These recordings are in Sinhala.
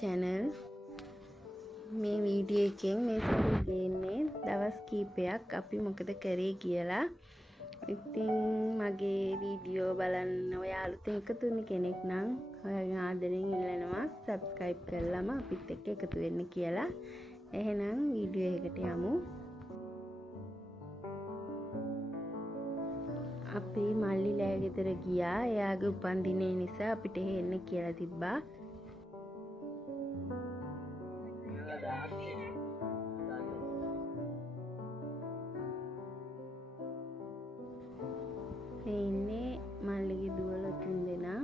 channel. මේ වීඩියෝ එකෙන් මේ සොරි දෙන්නේ දවස් කීපයක් අපි මොකද කරේ කියලා. ඉතින් මගේ වීඩියෝ බලන්න ඔයා අලුතෙන් එකතු වෙන කෙනෙක් නම් ඔයාගෙන් ආදරෙන් ඉල්ලනවා subscribe කරලාම අපිත් එක්ක එකතු වෙන්න කියලා. එහෙනම් වීඩියෝ එකට යමු. අපි මල්ලිලෑ ගෙදර ගියා. එයාගේ උපන්දිනේ නිසා අපිට එන්න කියලා තිබ්බා. මේ ඉන්නේ මල්ලිගේ දුවලා තුන් දෙනා.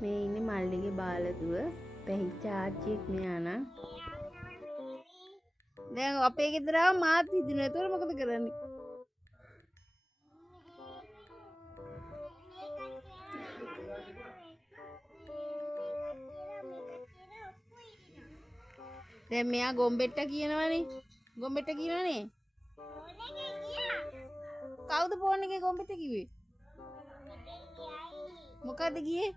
මේ ඉන්නේ මල්ලිගේ බාලදුව පැහිච්ච ආච්චිත් මෙයා නම් දැන් අපේ ගෙදර ආව මාත් හිටිනවා. ඒතකොට මොකද කරන්නේ? දැන් මෙයා ගොම්බෙට්ට කියනවනේ. ගොම්බෙට්ට කියනවනේ. කවුද ෆෝන් එකේ ගොම්බෙට්ට කිව්වේ? මොකද්ද ගියේ?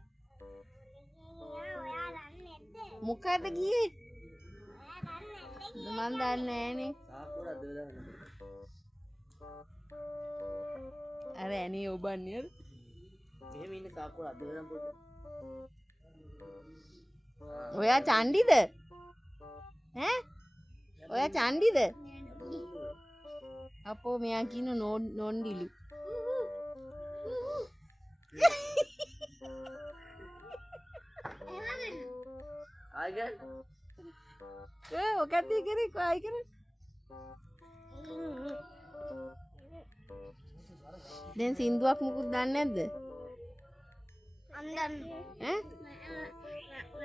මොකද්ද ගියේ? මන් දන්නේ නෑනේ. අර ඇනේ ඔබන්නේ අර. මෙහෙම ඉන්න සාකුර අද වෙනම පොඩ්ඩ. ඔයා චණ්ඩිද? ඈ? ඔයා චණ්ඩිද? අපෝ මෙයා කියන නොන්ඩිලු. ආගල් මොකක්ද කරේ කොයි කරේ දැන් සින්දුවක් මුකුත් දන්නේ නැද්ද? මම දන්නවා ඈ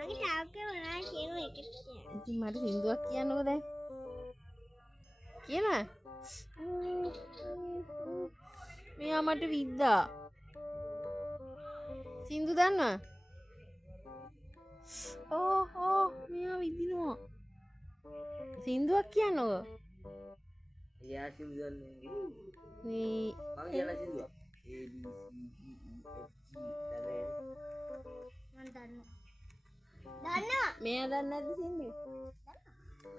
මගේ තාත්තේ මොනවා කියන එක ඉතින් මට සින්දුවක් කියන්නකෝ දැන් කියනවා මෙයා මට විද්දා සින්දු දන්නවා ඕ මෙයා විදිනවා සින්දුවක් කියන්නකෝ එයා සින්දු දන්නේ මේ මම කියන සින්දුවක් A B C D E F G දන්නවා මෙයා දන්නේ නැද්ද සින්දු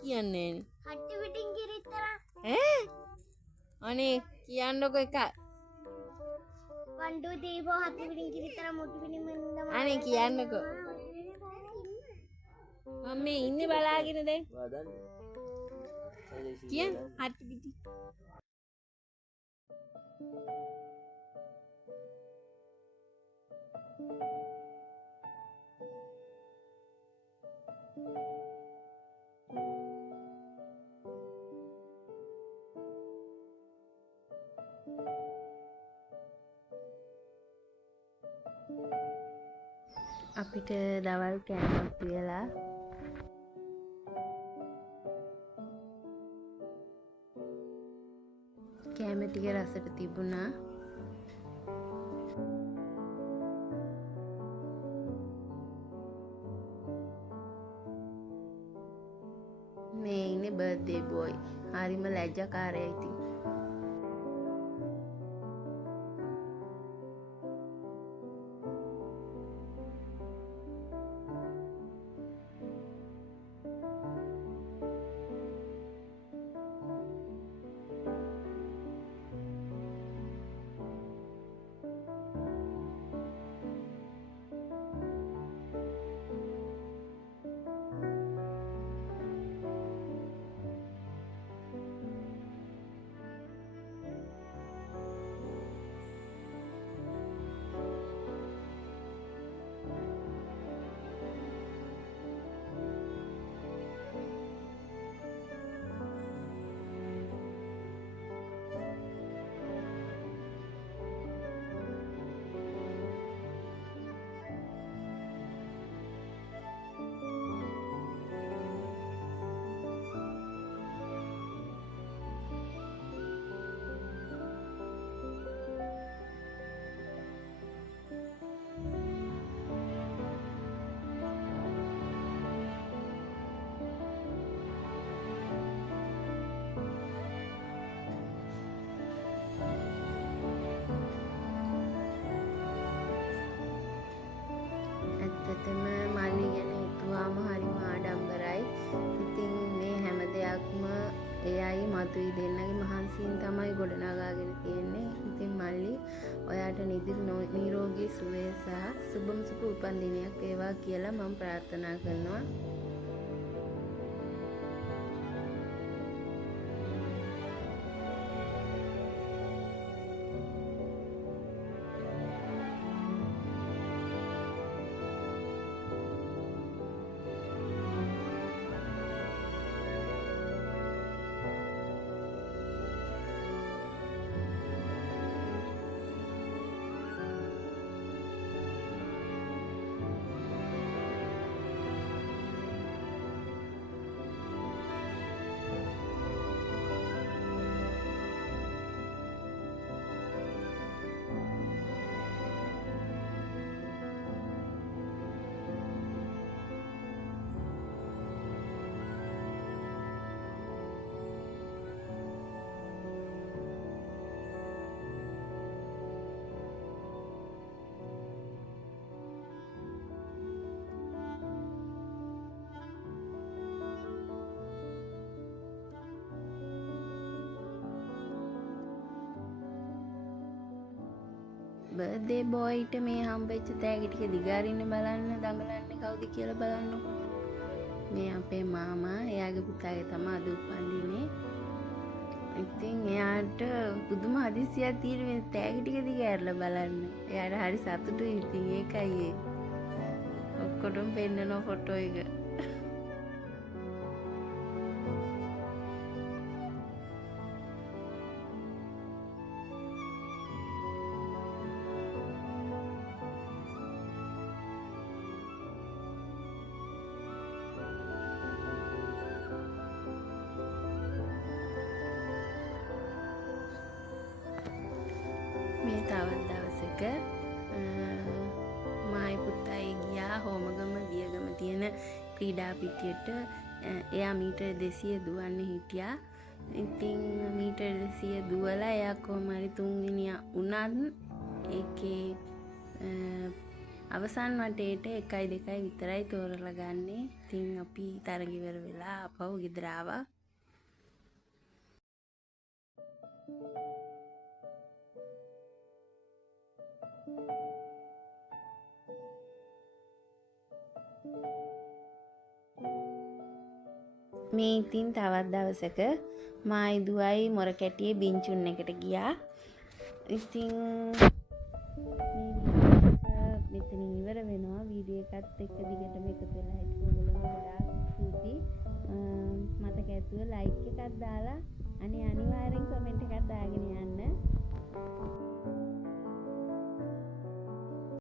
කියන්නේ නේ හට්ටි පිටින් කිරිතර ඈ අනේ කියන්නකෝ එක 1 2 3 4 හට්ටි පිටින් කිරිතර මුට්ටි පිටින් මන්දම අනේ කියන්නකෝ මම මේ ඉන්නේ බලාගෙන දැන් කියන්න හට්ටි පිටි අපිට දවල් කෑමක් කියලා කෑම ටික රසට තිබුණා. මේ ඉන්නේ බර්ත්ඩේ බොයි. හරිම ලැජ්ජාකාරයයි ඉතින්. ඇත්තටම මල්ලි ගැන හිතුවාම හරිම ආඩම්බරයි. ඉතින් මේ හැම දෙයක්ම එයයි මතුයි දෙන්නගේ මහන්සියෙන් තමයි ගොඩනගාගෙන තියෙන්නේ. ඉතින් මල්ලි ඔයාට නිරෝගී සුවය සහ සුබම සුබ උපන්දිනයක් වේවා කියලා මම ප්‍රාර්ථනා කරනවා. බර්ත්ඩේ බොයිට මේ හම්බෙච්ච තෑගි ටික දිගාරින්න බලන්න දඟලන්නේ කවුද කියලා බලන්නකො. මේ අපේ මාමා, එයාගේ පුතාගේ තමයි අද උපන්දිනේ. ඉතින් එයාට පුදුම හදිස්සියක් තියෙන මේ තෑගි ටික දිගාරලා බලන්න. එයාට හරි සතුටුයි. ඉතින් ඒකයි ඒ. ඔක්කොටම පෙන්නන ෆොටෝ එක. මේ තවත් දවසක මායි පුතායි ගියා හෝමගම දියගම තියෙන ක්‍රීඩා පිටියට. එයා මීටර් 200 දුවන්න හිටියා. ඉතින් මීටර් 200 දුවලා එයා කොහොම හරි තුන්වෙනියා වුණත් ඒකේ අවසන් වටේට 1-2 විතරයි තෝරලා ගන්නෙ. ඉතින් අපි තරග ඉවර වෙලා ආපහු ගෙදර ආවා. මේ ඉතින් තවත් දවසක මායි දුවයි මොරකැටියේ බින්චුන් එකට ගියා. ඉතින් මෙතන ඉවර වෙනවා. වීඩියෝ එකත් එක්ක දිගටම එකතු වෙලා හිටපු ඔයගොල්ලෝ ගොඩාක් ස්තුතියි. මතක ඇතුව ලයික් එකක් දාලා අනිවාර්යෙන් කමෙන්ට් එකක් දාගෙන යන්න.